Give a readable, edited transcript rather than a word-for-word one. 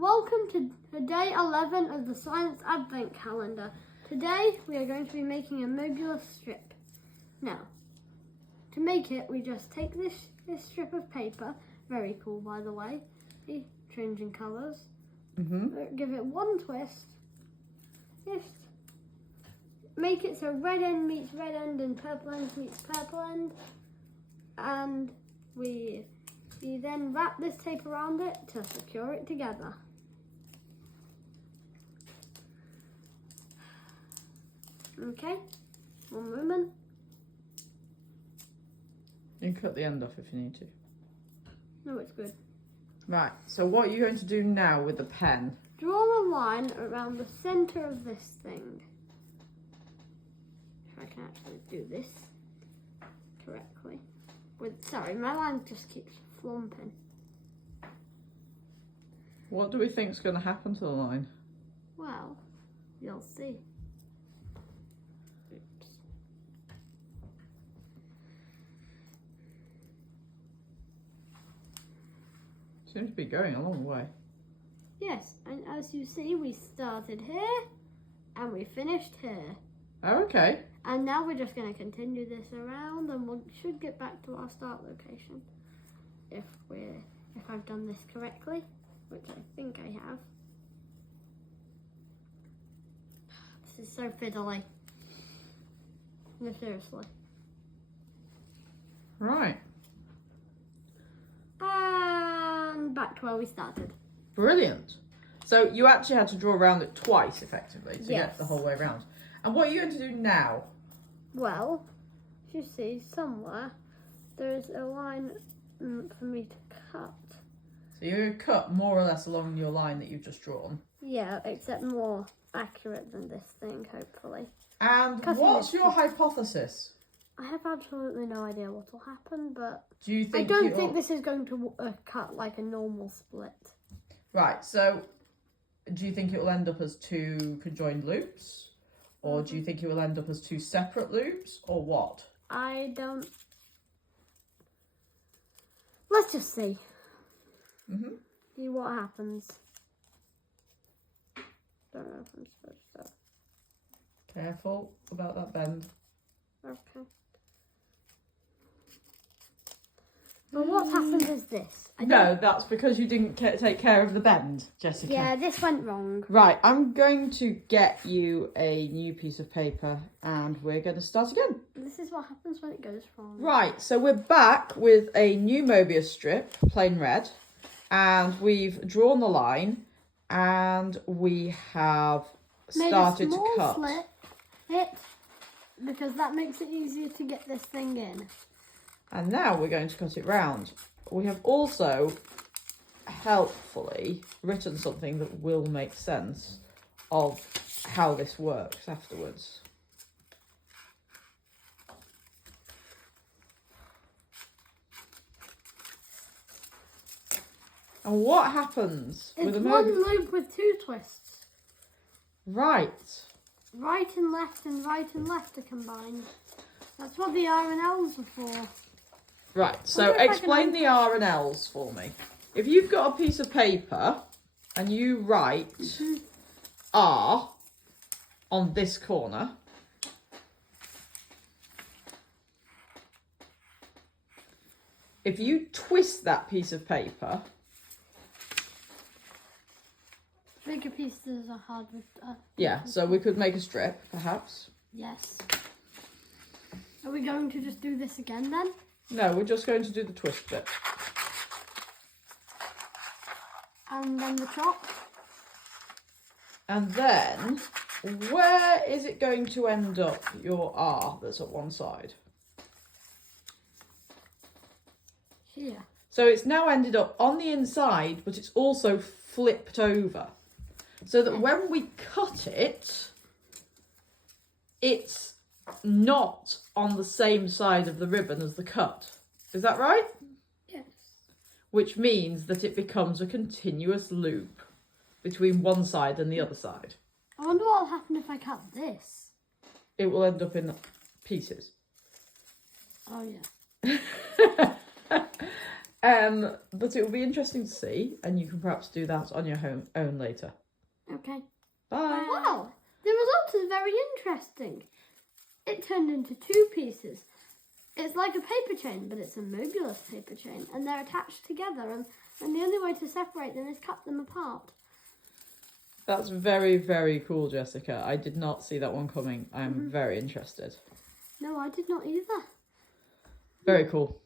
Welcome to day 11 of the Science Advent Calendar. Today we are going to be making a Möbius strip. Now, to make it, we just take this strip of paper, very cool by the way, changing colours, give it one twist, just make it so red end meets red end and purple end meets purple end, and we then wrap this tape around it to secure it together. Okay, one moment. You can cut the end off if you need to. No, it's good. Right, so what are you going to do now with the pen? Draw a line around the centre of this thing. If I can actually do this correctly. Sorry, my line just keeps flumping. What do we think is going to happen to the line? Well, you'll see. Oops. Seems to be going a long way. Yes, and as you see, we started here and we finished here. Oh, okay. And now we're just going to continue this around, and we should get back to our start location if I've done this correctly, which I think I have. This is so fiddly. No, seriously. Right. And back to where we started. Brilliant. So you actually had to draw around it twice, effectively, to Yes. get the whole way around. And what are you going to do now? Well, as you see, somewhere there is a line for me to cut. So you're going to cut more or less along your line that you've just drawn. Yeah, except more accurate than this thing, hopefully. And what's your hypothesis? I have absolutely no idea what will happen, but Do you think I don't think this is going to cut like a normal split. Right, so do you think it will end up as two conjoined loops? Or do you think it will end up as two separate loops? Or what? I don't... Let's just see. See what happens. Don't know if I'm supposed to. Careful about that bend. Okay. But what happened is this. No, that's because you didn't take care of the bend, Jessica. Yeah, this went wrong. Right, I'm going to get you a new piece of paper and we're going to start again. This is what happens when it goes wrong. Right, so we're back with a new Möbius strip, plain red, and we've drawn the line and we have started to cut. Slit it, because that makes it easier to get this thing in. And now we're going to cut it round. We have also helpfully written something that will make sense of how this works afterwards. And what happens with a It's one loop with two twists. Right. Right and left are combined. That's what the R and L's are for. Right, so explain the R and L's for me. If you've got a piece of paper and you write R on this corner, if you twist that piece of paper, Bigger pieces are hard with... yeah, so we could make a strip, perhaps. Yes. Are we going to just do this again then? No, we're just going to do the twist bit. And then the chop? And then, where is it going to end up, your R that's at one side? Here. So it's now ended up on the inside, but it's also flipped over. So that when we cut it, it's not on the same side of the ribbon as the cut. Is that right? Yes. Which means that it becomes a continuous loop between one side and the other side. I wonder what will happen if I cut this. It will end up in pieces. Oh, yeah. But it will be interesting to see, and you can perhaps do that on your own later. Okay. Bye. Wow, the result is very interesting. It turned into 2 pieces. It's like a paper chain, but it's a Möbius paper chain, and they're attached together, and the only way to separate them is cut them apart. That's very, very cool, Jessica. I did not see that one coming. I'm very interested. No, I did not either. Very cool.